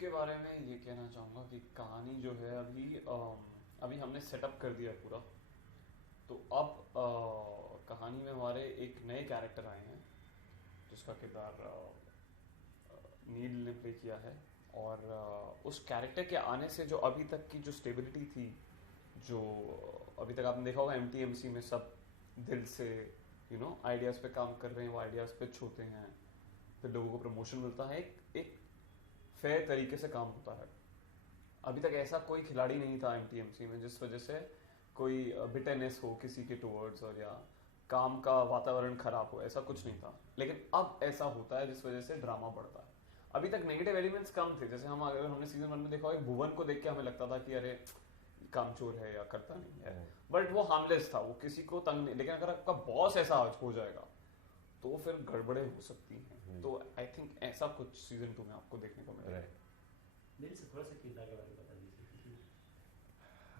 के बारे में ये कहना चाहूँगा कि कहानी जो है अभी हमने सेटअप कर दिया पूरा। तो अब कहानी में हमारे एक नए कैरेक्टर आए हैं जिसका किरदार नील ने प्ले किया है। और उस कैरेक्टर के आने से जो अभी तक की जो स्टेबिलिटी थी, जो अभी तक आपने देखा होगा एमटीएमसी में सब दिल से आइडियाज़ पे काम कर रहे हैं, वो आइडियाज़ पिच होते हैं, फिर लोगों को प्रमोशन मिलता है, एक फेयर तरीके से काम होता है। अभी तक ऐसा कोई खिलाड़ी नहीं था एमटीएमसी में जिस वजह से कोई बिटरनेस हो किसी के टुवर्ड्स और या काम का वातावरण खराब हो, ऐसा कुछ नहीं था। लेकिन अब ऐसा होता है जिस वजह से ड्रामा बढ़ता है। अभी तक नेगेटिव एलिमेंट्स कम थे, जैसे अगर हमने सीजन 1 में देखा हो, भुवन को देख के हमें लगता था कि अरे कामचोर है या करता नहीं है, बट वो हार्मलेस था, वो किसी को तंग नहीं। लेकिन अगर आपका बॉस ऐसा हो जाएगा तो फिर गड़बड़े हो सकती हैं। तो आई थिंक ऐसा कुछ सीजन 2 में आपको देखने को मिलेगा। मेरे से थोड़ा सा किरदार के बारे में बता दीजिए।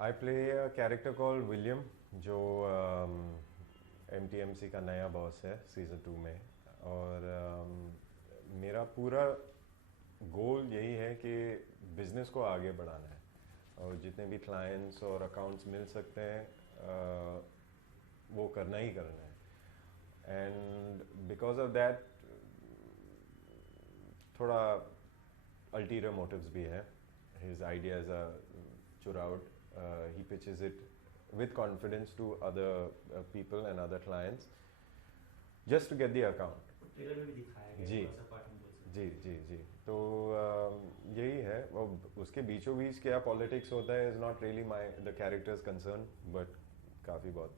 I play a character called William, जो एमटीएमसी का नया बॉस है सीजन 2 में। और मेरा पूरा गोल यही है कि बिजनेस को आगे बढ़ाना है और जितने भी क्लाइंट्स और अकाउंट्स मिल सकते हैं वो करना ही करना है। एंड बिकॉज ऑफ दैट थोड़ा अल्टीरियर मोटिव्स भी है। हिज आइडियाज आर चुराउड, he pitches it with confidence to other people and other clients just to get the account. Trailer में भी दिखाया गया जी थोड़ा सा पार्ट में बोल सकते जी जी जी। तो यही है। वो उसके बीचों बीच क्या पॉलिटिक्स होता है is not really my the characters concern, but काफी बहुत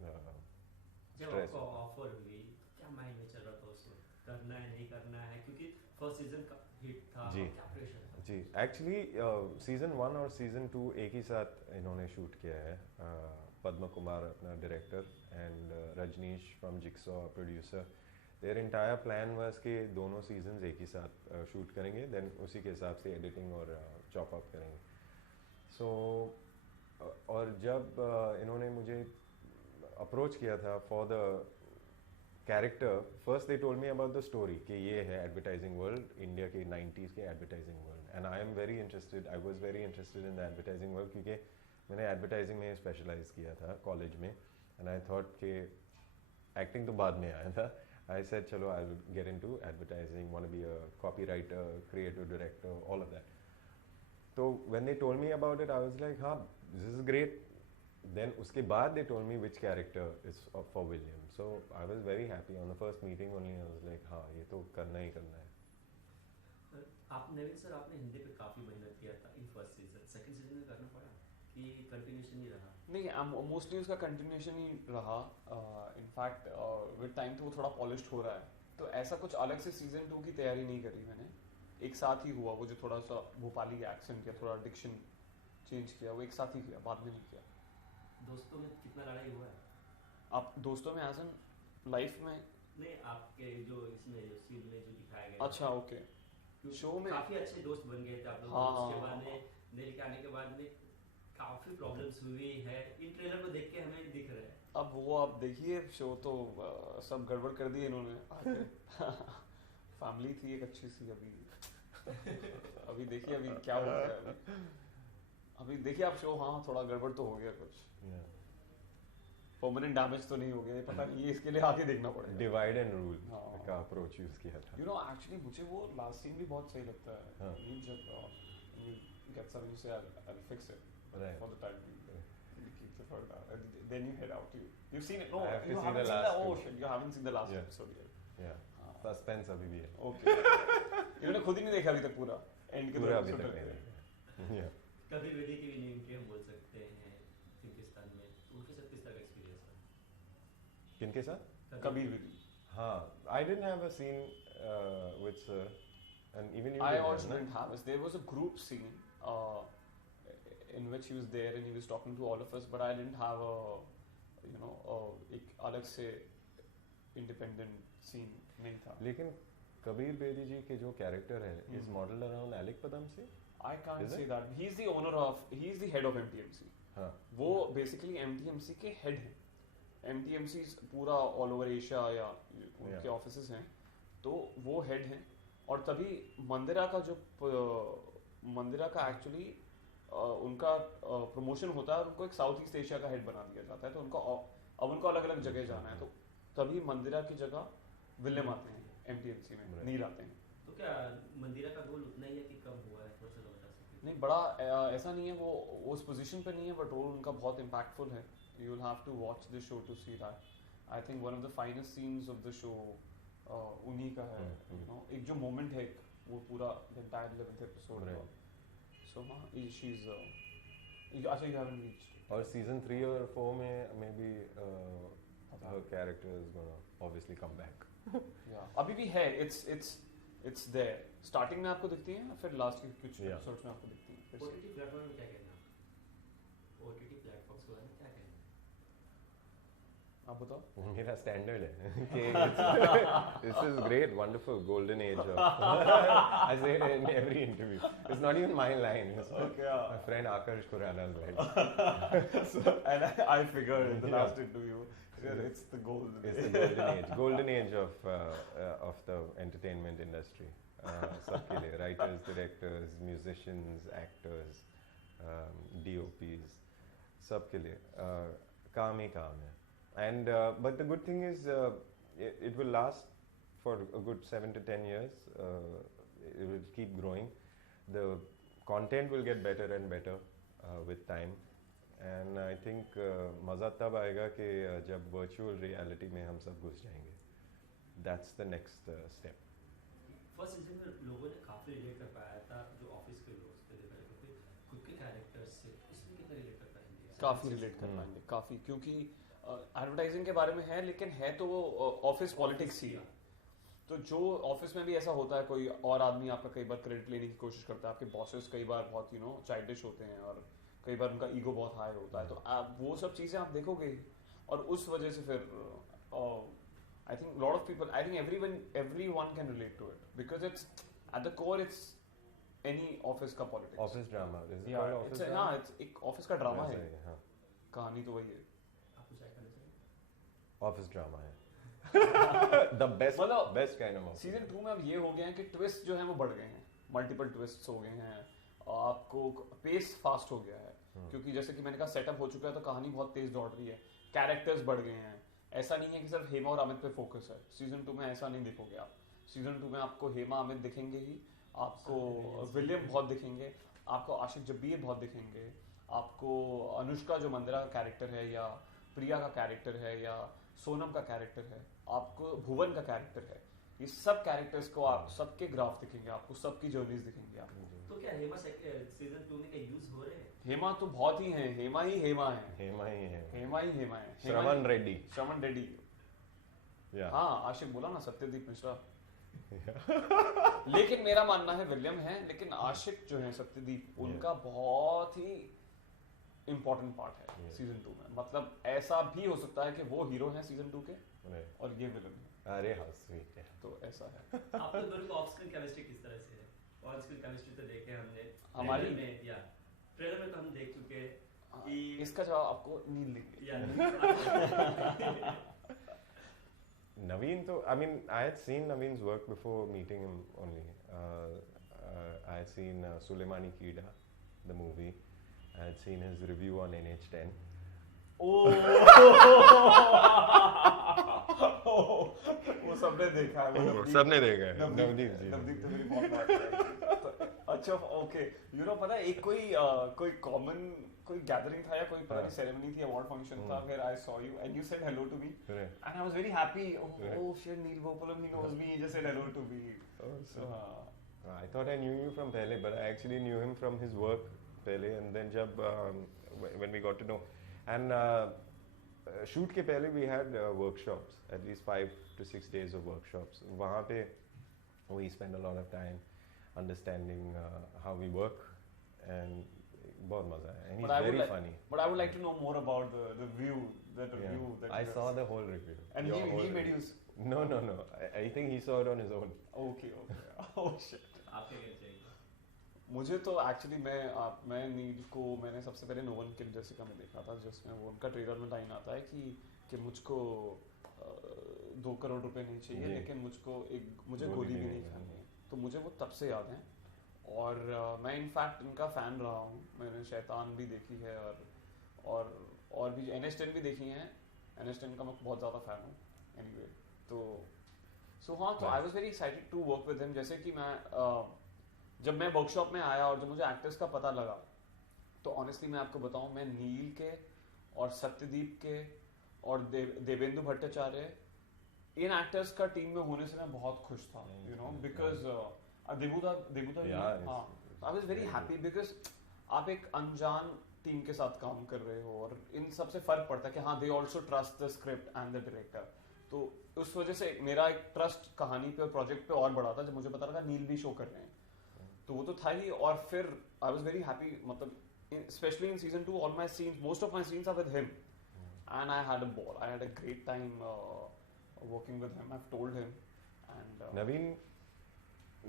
जब स्ट्रेस। आपको ऑफर हुई क्या माइंड में चल रहा था उस वक्त, करना है नहीं करना है, क्योंकि फर्स्ट सीजन का हिट था, जी क्या प्रेशर था? जी एक्चुअली सीजन 1 और सीजन 2 एक ही साथ इन्होंने शूट किया है। पद्म कुमार अपना director and Rajneesh from Jigsaw producer. Their entire plan was कि दोनों सीजन्स एक ही साथ शूट करेंगे, देन उसी के हिसाब से एडिटिंग और चॉप अप करेंगे। सो और जब इन्होंने मुझे अप्रोच किया था for the character, first they told me about the story कि ये है एडवर्टाइजिंग वर्ल्ड, इंडिया के 90s के advertising world. And I am very interested, I was very interested in the advertising world, क्योंकि मैंने एडवर्टाइजिंग में स्पेशलाइज किया था कॉलेज में। एंड आई थॉट कि एक्टिंग तो बाद में आया था। आई सेड चलो I will get into advertising, want to be a copywriter, creative director, all of that. तो when they told me about it I was like हाँ दिस इज ग्रेट। Then उसके बाद they told me which character is for William. So I was very happy on the first meeting only. I was like हाँ ये तो करना ही करना है। आप नवीन सर, आपने हिंदी पे काफी मेहनत किया था in first season, second season में करना पड़ा कि कंटिन्यूशन ही रहा? नहीं, मोस्टली उसका कंटिन्यूशन ही रहा। इनफैक्ट विद टाइम तो वो थोड़ा पॉलिश्ड हो रहा है। तो ऐसा कुछ अलग से सीजन 2 की तैयारी नहीं करी मैंने, एक साथ ही हुआ। वो जो थोड़ा सा भोपाली एक्सेंट या थोड़ा डिक्शन चेंज किया, वो एक साथ ही किया, बाद में नहीं किया। दोस्तों में कितना लड़ाई हुआ है? आप दोस्तों में एज एन लाइफ में? नहीं, आपके जो इसमें जो सीन में जो दिखाया गया, अच्छा ओके, शो में काफी अच्छे दोस्त बन गए थे आप लोग। हाँ, उसके हाँ, बाद हाँ। में दिल के आने के बाद में काफी प्रॉब्लम्स हुई है, इन ट्रेलर को देख के हमें दिख रहा है। अब वो आप देखिए, शो तो सब गड़बड़ कर दी इन्होंने आके। फैमिली थी एक अच्छी सी, अभी देखिए अभी क्या हो गया। अभी देखिए आप शो, हाँ थोड़ा गड़बड़ तो हो गया कुछ, परमानेंट डैमेज तो नहीं हो गया, ये पता नहीं, ये इसके लिए आगे देखना पड़ेगा। डिवाइड एंड रूल हाँ। का अप्रोच यूज किया था। एक्चुअली मुझे वो लास्ट सीन भी बहुत सही लगता है। हाँ। जब you get something to say, I'll fix it Right. for the time being. You keep the fuck down. Then you head out. You've seen it? No, I have you seen haven't the seen last the. Oh two. shit, you haven't seen the last Yeah. episode yet. Yeah. हाँ। Suspense अभी भी है। Okay. इन्होंने खुद ही नहीं देखा अभी तक पूरा एंड के पूरा दो अभी तक episode नहीं तक। देखा। Yeah. कभी वेदी की भी नेम के हम बोल सकते हैं पाकिस्तान में, उनके साथ किस तरह का एक्सपीरियंस है? किनके साथ? कबीर विदी। हाँ, I didn't have a scene with sir, and even you I didn't also have, didn't have it. There was a group scene in which he was there and he was talking to all of us, but I didn't have एक अलग से independent scene नहीं था। लेकिन कबीर बेदी जी के जो character है is modelled around Alick पदम से। I can't Is say it? that. He's the owner of, he's the head of MTMC. हाँ वो बेसिकली MTMC के हेड हैं। MTMC पूरा ऑल ओवर एशिया या उनके Yeah. ऑफिसेज हैं, तो वो हेड हैं। और तभी मंदिरा का मंदिरा का एक्चुअली उनका प्रमोशन होता है और उनको एक साउथ ईस्ट एशिया का हेड बना दिया जाता है, तो उनको अब उनको अलग अलग जगह जाना है, तो तभी मंदिरा की जगह विलियम आते हैं एमटीएमसी में, नील आते हैं। तो क्या मंदिरा का गोल उतना ही है कि कम हुआ है, थोड़ा सा बता सकते हैं? नहीं बड़ा ऐसा नहीं है, वो उस पोजीशन पे नहीं है, बट रोल उनका बहुत इम्पैक्टफुल है। You will have to watch this show to see that. I think one of the finest scenes of the show उन्हीं का है, यू नो, एक जो मोमेंट है वो पूरा द एंटायर 11th एपिसोड का। सो हाँ, शी इज अच्छा, यू हैवंट रीच्ड। और सीजन 3 और 4 में may be her character is gonna obviously come back. या अभी भी है, इट्स देयर। स्टार्टिंग में आपको दिखती है, फिर लास्ट के कुछ एपिसोड्स में आपको दिखती है फिर से। ओटीटी प्लेटफॉर्म में क्या कहना है? ओटीटी प्लेटफॉर्म्स के बारे में क्या कहना है? आप बताओ। मेरा स्टैंडर्ड है कि this is great, wonderful, golden age of I say it in every interview. It's not even my line. It's my friend Akash Khurana's line. So, and I figured in the last interview, it's the golden It's the golden age. Golden age of the entertainment industry. सबके लिए writers, directors, musicians, actors, DOPs, सबके लिए काम ही काम है. And but the good thing is it will last for a good 7 to 10 years. It will keep growing. The content will get better and better with time. And I think मज़ा तब आएगा कि जब virtual reality में हम सब घुस जाएंगे. That's the next step. First season में लोगों ने काफी रिलेट कर पाया था, जो ऑफिस के लोग थे, क्योंकि खुद के कैरेक्टर्स से इसमें कितना रिलेट कर पाएंगे? काफ़ी रिलेट कर पाएंगे, काफ़ी, क्योंकि एडवर्टाइजिंग के बारे में है, लेकिन है तो वो ऑफिस पॉलिटिक्स ही है। तो जो ऑफिस में भी ऐसा होता है, कोई और आदमी आपका कई बार क्रेडिट लेने की कोशिश करता है, आपके बॉसेस कई बार बहुत चाइल्डिश होते हैं और कई बार उनका ईगो बहुत हाई होता है, तो आप वो सब चीज़ें आप देखोगे, और उस वजह से फिर I think lot of people, I think everyone can relate to it because it's at the core, it's any office का politics. Office drama. Is it Yeah, called office drama? हाँ, it's एक ऑफिस का drama है, हाँ. कहानी तो वही है। आप कुछ ऐड करना चाहिए? Office drama है. The best kind of office. Season 2 में अब ये हो गया है कि ट्विस्ट जो है वो बढ़ गए हैं, मल्टीपल ट्विस्ट्स हो गए हैं, आपको पेस फास्ट हो गया है, क्योंकि जैसे कि मैंने कहा सेटअप हो चुका है, तो कहानी बहुत तेज दौड़ रही है, कैरेक्टर्स बढ़ गए हैं। ऐसा नहीं है कि सिर्फ हेमा और अमित पे फोकस है। सीजन 2 में ऐसा नहीं दिखोगे आप। सीजन 2 में आपको हेमा अमित दिखेंगे ही, आपको विलियम बहुत दिखेंगे, आपको आशिक जब्बीर बहुत दिखेंगे, आपको अनुष्का जो मंदिरा का कैरेक्टर है, या प्रिया का कैरेक्टर है, या सोनम का कैरेक्टर है, आपको भुवन का कैरेक्टर है, ये सब कैरेक्टर्स को आप सबके ग्राफ दिखेंगे, आपको सबकी जर्नीज दिखेंगे आपको। तो क्या हेमा सीजन 2 में क्या यूज हो रहे हैं? हेमा तो बहुत ही है, हेमा ही हेमा है, हेमा ही है. हेमा ही हेमा है। श्रवण रेड्डी. Yeah. हाँ, आशिक बोला ना, सत्यदीप मिश्रा। लेकिन मेरा मानना है विलियम है, लेकिन आशिक जो है सत्यदीप, उनका बहुत ही इम्पोर्टेंट पार्ट है सीजन 2 में। मतलब ऐसा भी हो सकता है कि वो हीरो हैं सीजन 2 के और ये विलन है। अरे हाँ, स्वीट है। तो ऐसा है। आप लोग दोनों का ऑफ स्क्रीन केमिस्ट्री किस तरह से है? ऑन स्क्रीन केमिस्ट्री तो देखे हमने हमारी में, या ट्रेलर में तो हम देख चुके कि इसका जवाब आपको नील देंगे। या Naveen, I mean, I had seen Naveen's work before meeting him only. I had seen Suleimani Keeda, the movie. I had seen his review on NH10. वो सबने देखा है, सबने देखा है। नवदीप जी। नवदीप तो मेरी बहुत बात है। अच्छा, ओके, पता है एक कोई कॉमन कोई गैदरिंग था या कोई पुरानी सेरेमनी थी, अवार्ड फंक्शन था, where I saw you and you said hello to me and I was very happy. Oh shit, Neel Gopalam, he knows me, he just said hello to me. So I thought I knew you from पहले, but I actually knew him from his work पहले, and then जब when we got to know, and shoot के पहले we had workshops, at least 5 to 6 days of workshops. वहाँ पे we spent a lot of time understanding how we work, and बहुत मजा आया, and he's very funny. But I would like to know more about the review, that review that I saw the whole review. And he made you. No. I think he saw it on his own. Okay. Oh shit. आपके क्या चाहिए? मुझे तो actually मैं नील को मैंने सबसे पहले नोवन किल जैसिका में देखा था, जिसमें वो उनका ट्रेलर में लाइन आता है कि मुझको 2 करोड़ रुपए नहीं चाहिए, लेकिन मुझे गोली भी नहीं खानी है। तो मुझे वो तब से याद हैं। और मैं इनफैक्ट इनका फ़ैन रहा हूँ। मैंने शैतान भी देखी है और भी NS10 भी देखी हैं। NS10 का मैं बहुत ज़्यादा फ़ैन हूँ एनीवे। तो हाँ, तो I was very excited to work with him. जैसे कि मैं जब मैं वर्कशॉप में आया और जब मुझे एक्टर्स का पता लगा, तो ऑनेस्टली मैं आपको बताऊं, मैं नील के और सत्यदीप के और देवेंदु भट्टाचार्य, इन एक्टर्स का टीम में होने से मैं बहुत खुश था, यू नो, बिकॉज देवुदा हाँ, आई वाज वेरी हैप्पी बिकॉज आप एक अनजान टीम के साथ काम कर रहे हो और इन सबसे फर्क पड़ता है कि हाँ, they also trust the script and the director. तो उस वजह से मेरा एक ट्रस्ट कहानी पे और प्रोजेक्ट पे और बढ़ा था जब मुझे पता लगा नील भी शो कर रहे हैं। तो वो तो था ही। और फिर आई वाज वेरी हैप्पी, मतलब especially in season 2, all my scenes, most of my scenes are with him, and I had a ball. I had a great time working with him. I've told him, and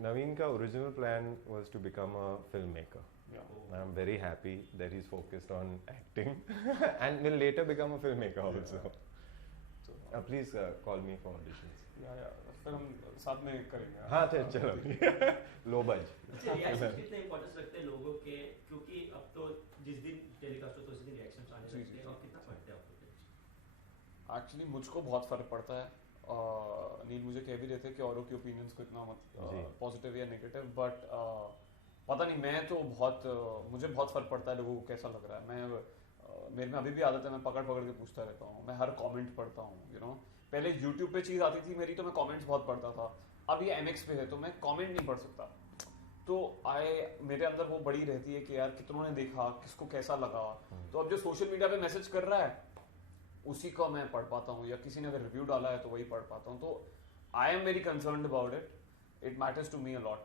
Naveen ka original plan was to become a filmmaker. yeah, I'm very happy that he's focused on acting and will later become a filmmaker also. so Please call me for auditions. yeah, फिर हम साथ में करेंगे। हाँ चलो लो बज। अच्छा, reaction कितने इंपॉर्टेंस रखते हैं लोगों के, क्योंकि अब तो जिस दिन टेलीकास्ट हो तो उस दिन रिएक्शंस आने लगते हैं, और कितना पड़ते हैं आपको? एक्चुअली मुझको बहुत फ़र्क पड़ता है। नील मुझे कह भी रहे थे कि औरों के ओपिनियंस को इतना मत पॉजिटिव या नेगेटिव, बट पता नहीं, मैं तो बहुत मुझे बहुत फ़र्क पड़ता है लोगों को कैसा लग रहा है। मैं मेरे में अभी भी आदत है, मैं पकड़ के पूछता रहता हूँ, मैं हर कमेंट पढ़ता हूँ, यू नो। पहले YouTube पे चीज़ आती थी मेरी तो मैं कमेंट्स बहुत पढ़ता था, अब ये MX पे है तो मैं कमेंट नहीं पढ़ सकता। तो मेरे अंदर वो बड़ी रहती है कि यार कितनों ने देखा, किसको कैसा लगा। तो अब जो सोशल मीडिया पे मैसेज कर रहा है उसी को मैं पढ़ पाता हूँ, या किसी ने अगर रिव्यू डाला है तो वही पढ़ पाता हूँ। तो I am very concerned about it, it matters to me a lot.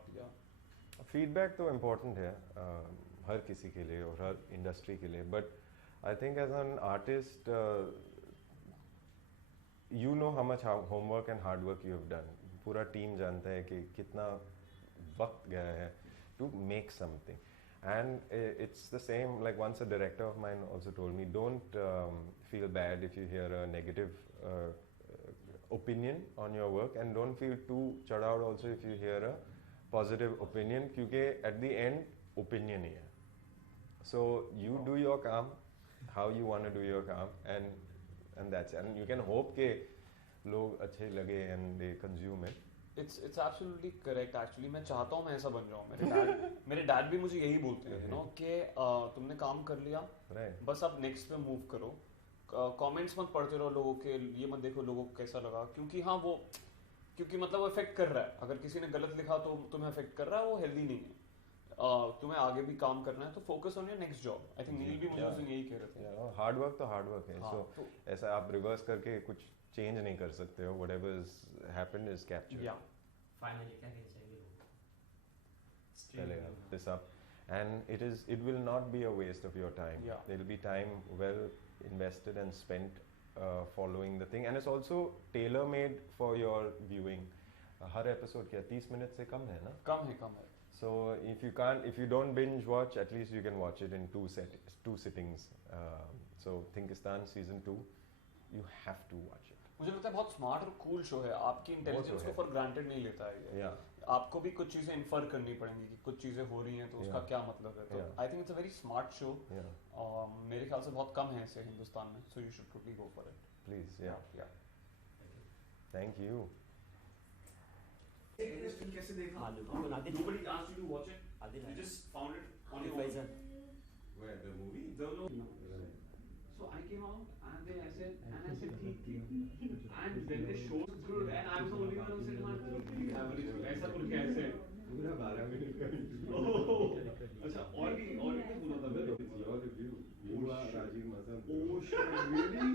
Feedback तो इम्पोर्टेंट है हर किसी के लिए और हर इंडस्ट्री के लिए, but I think as an artist you know how much homework and hard work you have done. पूरा टीम जानता है कि कितना वक्त गया है to make something, and it's the same, like once a director of mine also told me, don't feel bad if you hear a negative opinion on your work, and don't feel too chad out also if you hear a positive opinion, क्योंकि at the end opinion ही है. So you do your काम how you want to do your काम, and that's it. And you can hope के लोग अच्छे लगे and they consume it. It's absolutely correct. Actually मैं चाहता हूँ मैं ऐसा बन जाऊँ। मेरे डैड भी मुझे यही बोलते हैं, you know, कि तुमने काम कर लिया, right, बस अब नेक्स्ट पे मूव करो, कमेंट्स मत पढ़ते रहो लोगों के, ये मत देखो लोगों को कैसा लगा, क्योंकि मतलब वो इफेक्ट कर रहा है। अगर किसी ने गलत लिखा तो तुम्हें इफेक्ट कर रहा है, वो हेल्दी नहीं है। तुम्हें आगे भी काम करना है तो focus on your next job. I think Neel भी मुझे उस दिन यही कह रहे थे। हार्ड वर्क तो हार्ड वर्क है। हाँ, so ऐसा आप रिवर्स करके कुछ चेंज नहीं कर सकते हो। Whatever is happened is captured. या फाइनली क्या कहना चाहेंगे लोग? चलेगा this up, and it will not be a waste of your time. Yeah. It will be time well invested and spent following the thing, and it's also tailor made for your viewing. Her episode क्या 30 minute से कम है ना? कम है। So if you don't binge watch, at least you can watch it in two sittings. So Thinkistan season 2, you have to watch it. मुझे लगता है बहुत smart और कूल शो है। आपकी इंटेलिजेंस को फॉर ग्रांटेड नहीं लेता है ये। आपको भी कुछ चीजें इन्फर करनी पड़ेंगी कि कुछ चीजें हो रही हैं तो उसका क्या मतलब है। तो I think it's a very smart show. मेरे ख्याल से बहुत कम है ऐसे हिंदुस्तान में, so you should totally go for it please. या थैंक यू। कैसे देखा? Nobody asked you to watch it. You just found it on your own. Where the movie? No. So I came out and then I said ठीक, and then they showed good, and I was the only one who said man average, ऐसा कुछ कैसे? पूरा 12 minute का अच्छा और भी कुछ बोला था मैं? It's your review. You are Rajiv Masand. Oh shit, really?